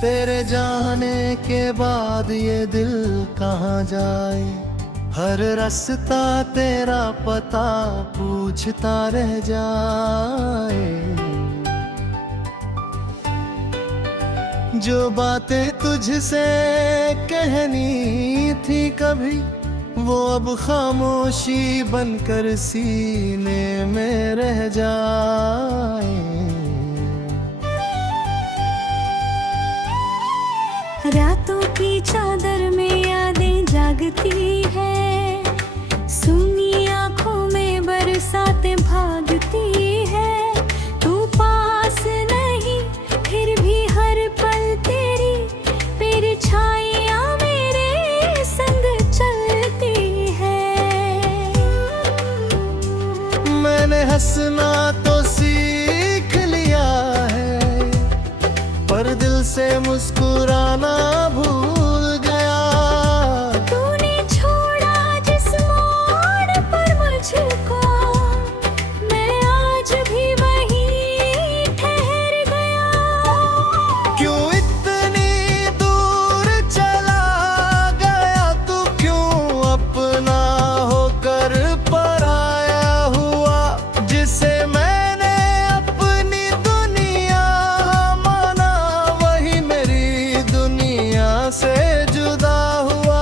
तेरे जाने के बाद ये दिल कहाँ जाए, हर रास्ता तेरा पता पूछता रह जाए। जो बातें तुझसे कहनी थी कभी, वो अब खामोशी बनकर सीने में रह जाए। रातों की चादर में यादें जागती है, सुनी आंखों में बरसातें भागती है। तू पास नहीं फिर भी हर पल तेरी परछाइयां मेरे संग चलती है। मैंने हंसना तो सीख लिया है, पर दिल से मुस्कुराना भूल गया। तूने छोड़ा जिस मोड़ पर मुझको, मैं आज भी वहीं ठहर गया। क्यों इतनी दूर चला गया तू, क्यों अपना होकर पराया हुआ। जिसे मैंने अपनी दुनिया माना, वही मेरी दुनिया से जुदा हुआ।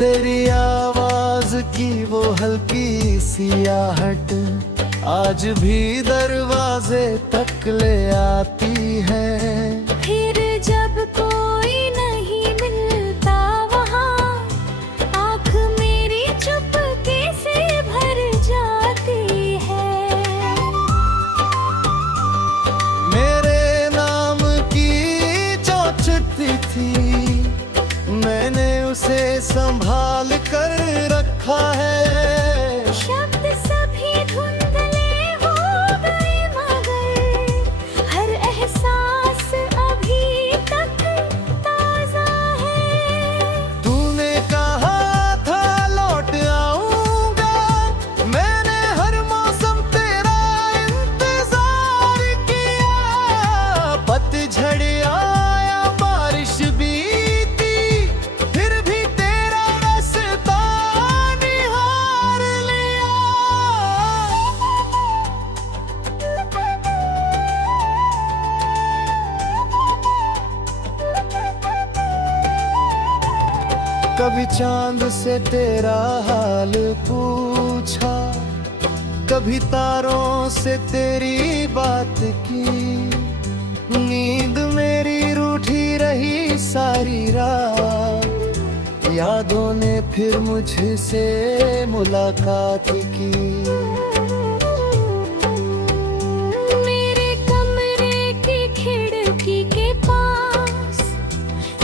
तेरी आवाज की वो हल्की सी आहट आज भी दरवाजे तक ले आती है। फिर जब कोई नहीं मिलता वहाँ, आँख मेरी चुपके से भर जाती है। मेरे नाम की जो चिट्ठी थी, मैंने उसे संभाल कर रखा है। शब्द सभी धुंधले हो गए, मगर हर एहसास अभी तक ताजा है। तूने कहा था लौट आऊंगा, मैंने हर मौसम तेरा इंतजार किया। पतझड़ आया, बारिश बीती, फिर भी तेरा रास्ता निहार लिया। कभी चांद से तेरा हाल पूछा, कभी तारों से तेरी बात की। नींद मेरी रूठी रही सारी रात, यादों ने फिर मुझसे मुलाकात की। मेरे कमरे की खिड़की के पास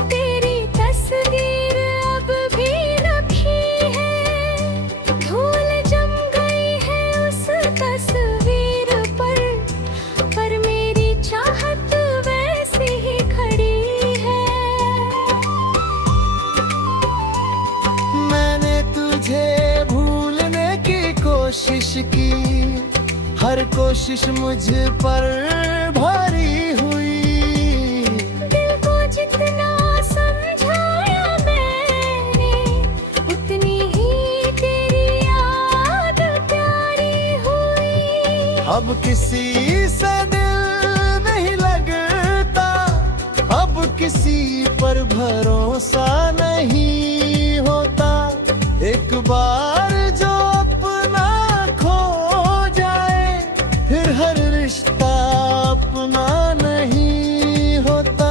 तेरी तस्वीर अब भी रखी है। धूल जम गई है उस तस्वीर पर मेरी चाहत वैसी ही खड़ी है। मैंने तुझे भूलने की कोशिश की, हर कोशिश मुझ पर भारी हुई। दिल को जितना समझाया मैंने, उतनी ही तेरी याद प्यारी हुई। अब किसी से दिल नहीं लगता, अब किसी पर भरोसा नहीं होता। एक बार जो अपना खो जाए, फिर हर रिश्ता अपना नहीं होता।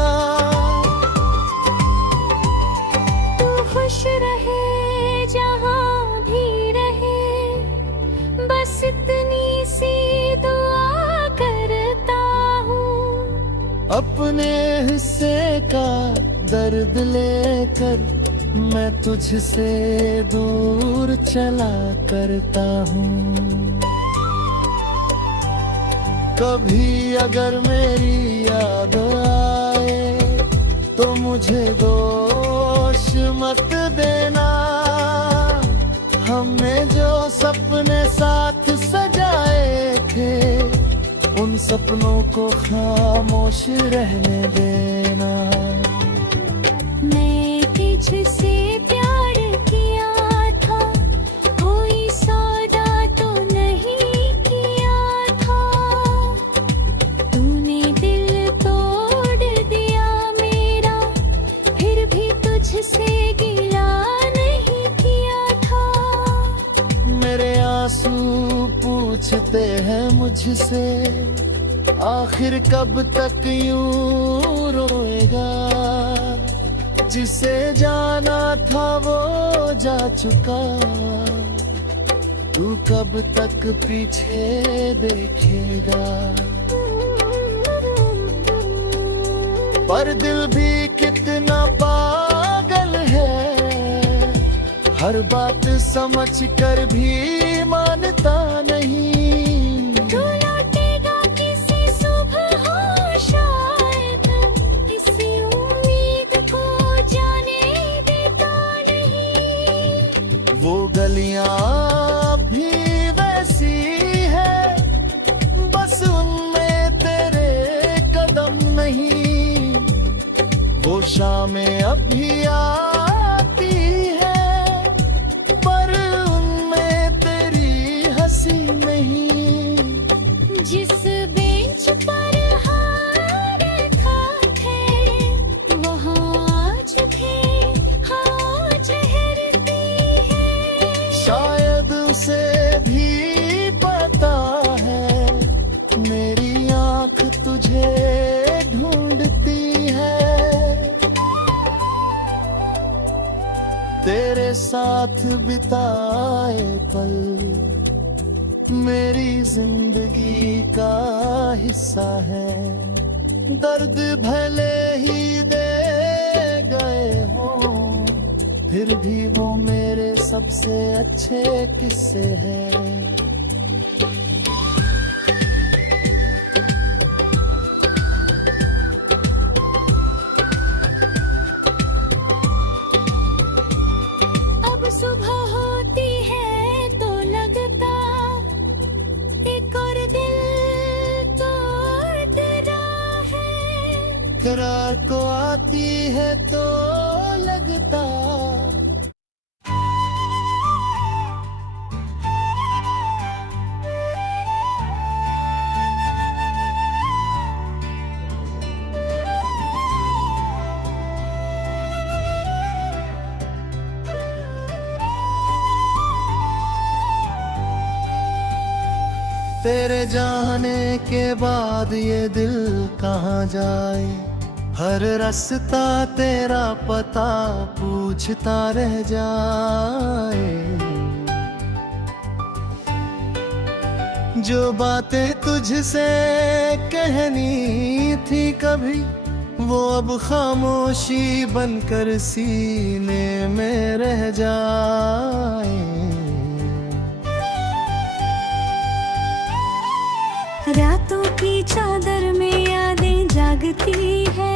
तू खुश रहे जहाँ भी रहे, बस इतनी सी दुआ करता हूँ। अपने हिस्से का दर्द लेकर मैं तुझसे दूर चला करता हूँ। कभी अगर मेरी याद आए तो मुझे दोष मत देना। हमने जो सपने साथ सजाए थे सपनों को खामोश रहने देना। मैं तुझसे प्यार किया था, कोई सौदा तो नहीं किया था। तूने दिल तोड़ दिया मेरा, फिर भी तुझसे गिला नहीं किया था। मेरे आंसू पूछते हैं मुझसे, आखिर कब तक यूं रोएगा। जिसे जाना था वो जा चुका, तू कब तक पीछे देखेगा। पर दिल भी कितना पागल है, हर बात समझ कर भी मानता नहीं। तू लौटेगा किसी सुबह हो शायद, किसी उम्मीद को जाने देता नहीं। वो गलियां भी वैसी है, बस उनमें तेरे कदम नहीं। वो शामें अब भी आती है, पर उनमें तेरी हंसी नहीं। जिस बेंच पर हारे थे, वहाँ आज भी हवा चहरती है। शायद उसे भी पता है, मेरी आँख तुझे ढूंढती है। तेरे साथ बिताए पल मेरी जिंदगी का हिस्सा है। दर्द भले ही दे गए हों, फिर भी वो मेरे सबसे अच्छे किस्से हैं। अब सुबह होती है तो लगता एक और दिल तोड़ रहा है। करार को आती है तो लगता तेरे जाने के बाद ये दिल कहाँ जाए। हर रास्ता तेरा पता पूछता रह जाए। जो बातें तुझसे कहनी थी कभी, वो अब खामोशी बनकर सीने में रह जाए। रातों की चादर में यादें जागती है,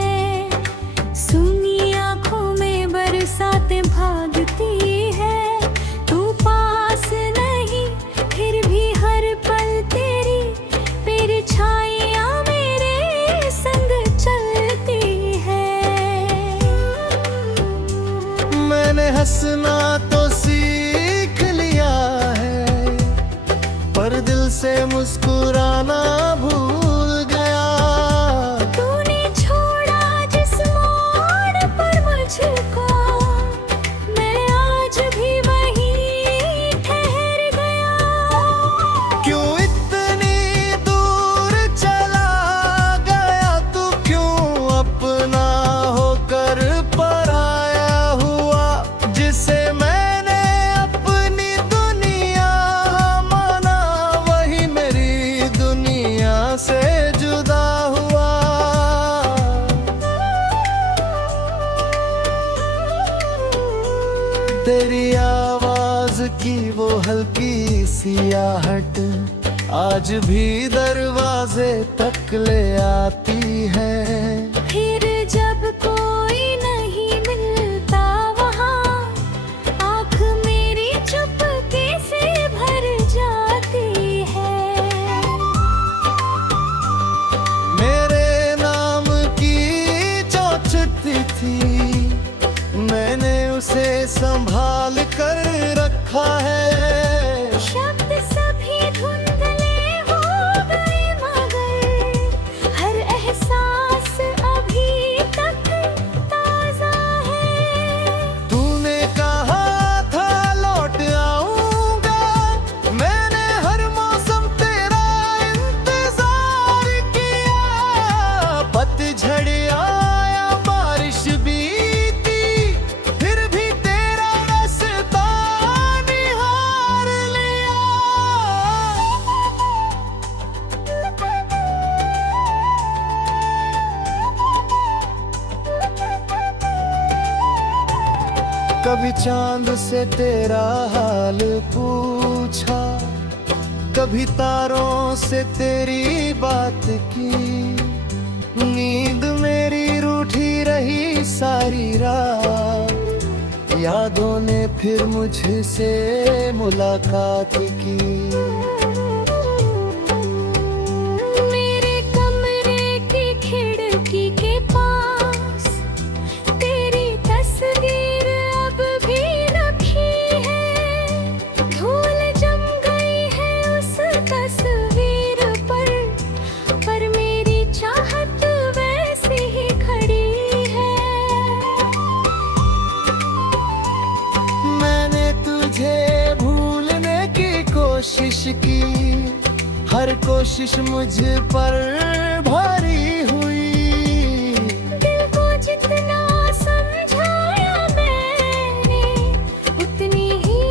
सुनी आंखों में बरसातें भागती है। तू पास नहीं फिर भी हर पल तेरी परछाइयां मेरे संग चलती है। मैंने हंसना तो सीख लिया है, पर दिल से मुस्कुराना भूल गया। तूने छोड़ा जिस मोड़ पर मुझको, मैं आज भी वहीं ठहर गया। क्यों इतनी दूर चला गया तू, क्यों अपना होकर पराया हुआ। जिसे मैंने अपनी दुनिया माना, वही मेरी दुनिया से जुदा हुआ। तेरी आवाज की वो हल्की सी आहट आज भी दरवाजे तक ले आती है। फिर जब कोई नहीं मिलता वहाँ, आँख मेरी चुपके से भर जाती है। संभाल कर रखा है। शब्द सभी धुंधले हो गए मगर हर एहसास अभी तक ताजा है। तूने कहा था लौट आऊंगा, मैंने हर मौसम तेरा इंतजार किया। पतझड़ आया, बारिश बीती, फिर भी तेरा रास्ता निहार लिया। कभी चांद से तेरा हाल पूछा, कभी तारों से तेरी बात की। नींद मेरी रूठी रही सारी रात, यादों ने फिर मुझसे मुलाकात की। मेरे कमरे की खिड़की के पास तेरी तस्वीर अब भी रखी है। धूल जम गई है उस तस्वीर पर मेरी चाहत वैसी ही खड़ी है। मैंने तुझे भूलने की कोशिश की, हर कोशिश मुझ पर भारी हुई। दिल को जितना समझाया मैंने उतनी ही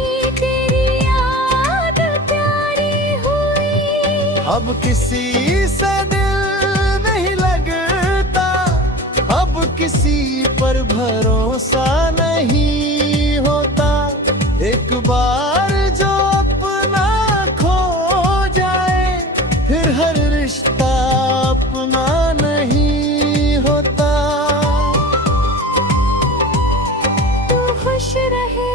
तेरी याद प्यारी हुई। अब किसी से दिल नहीं लगता, अब किसी पर भरोसा नहीं होता। एक बार जो अपना खो जाए, फिर हर रिश्ता अपना नहीं होता। तू खुश रहे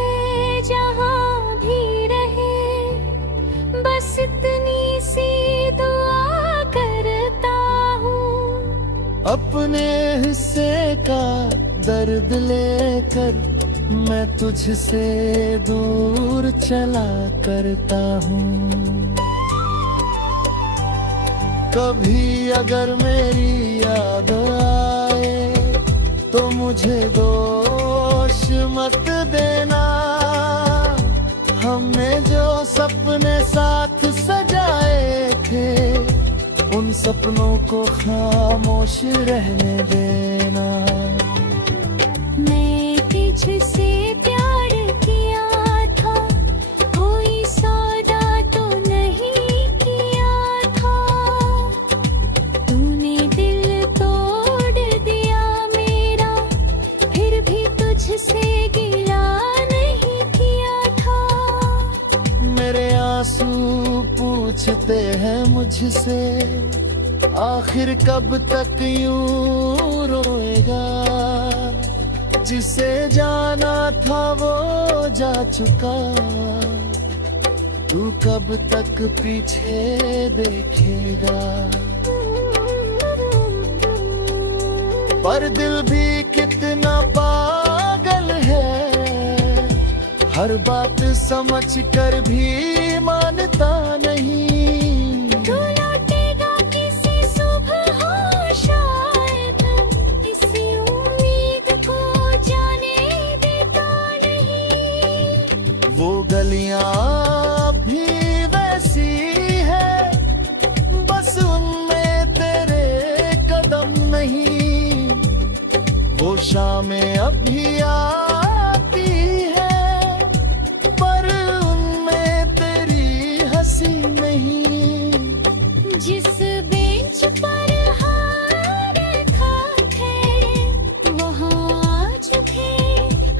जहाँ भी रहे, बस इतनी सी दुआ करता हूँ। अपने हिस्से का दर्द लेकर मैं तुझसे दूर चला करता हूँ। कभी अगर मेरी याद आए तो मुझे दोष मत देना। हमने जो सपने साथ सजाए थे, उन सपनों को खामोश रहने देना। मैं तुझसे प्यार किया था, कोई सौदा तो नहीं किया था। तूने दिल तोड़ दिया मेरा, फिर भी तुझसे गिला नहीं किया था। मेरे आंसू पूछते हैं मुझसे, आखिर कब तक यूं रोएगा। जिसे जाना था वो जा चुका, तू कब तक पीछे देखेगा। पर दिल भी कितना पागल है, हर बात समझ कर भी मानता नहीं। तू लौटेगा किसी सुबह हो शायद, इसी उम्मीद को जाने देता नहीं। वो गलियां भी वैसी है, बस उनमें तेरे कदम नहीं। वो शामें अब भी आती है, पर उनमें तेरी हंसी नहीं। जिस बेंच पर हाथ रखा थे, वहाँ आज भी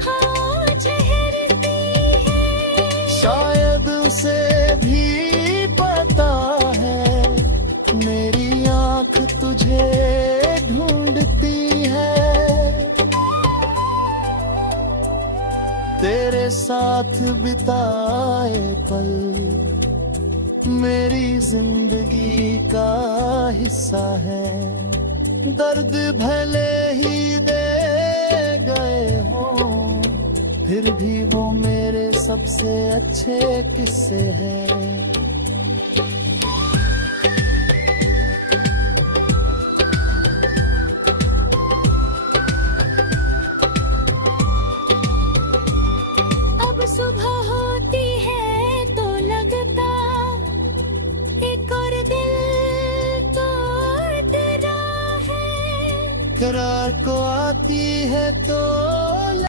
हाँ ठहरती है। शायद उसे भी पता है, मेरी आँख तुझे ढूंढती है। तेरे साथ बिताए पल मेरी जिंदगी का हिस्सा है। दर्द भले ही दे गए हो, फिर भी वो मेरे सबसे अच्छे किस्से हैं। अब सुबह होती है तो लगता एक और दिल तोड़ रहा है। करार को आती है तो